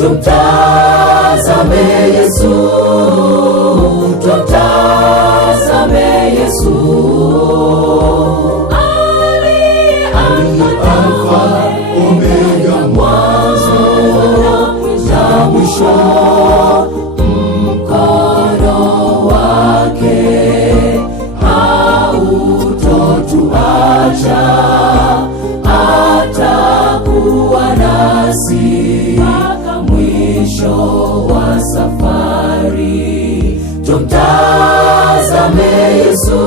Tumtazame Yesu, tumtazame Yesu, aliye Alfa Omega, mwanzo na mwisho. Mkono wake hautotuacha, atakuwa nasi mpaka mwisho wa safari. Tumtazame Yesu.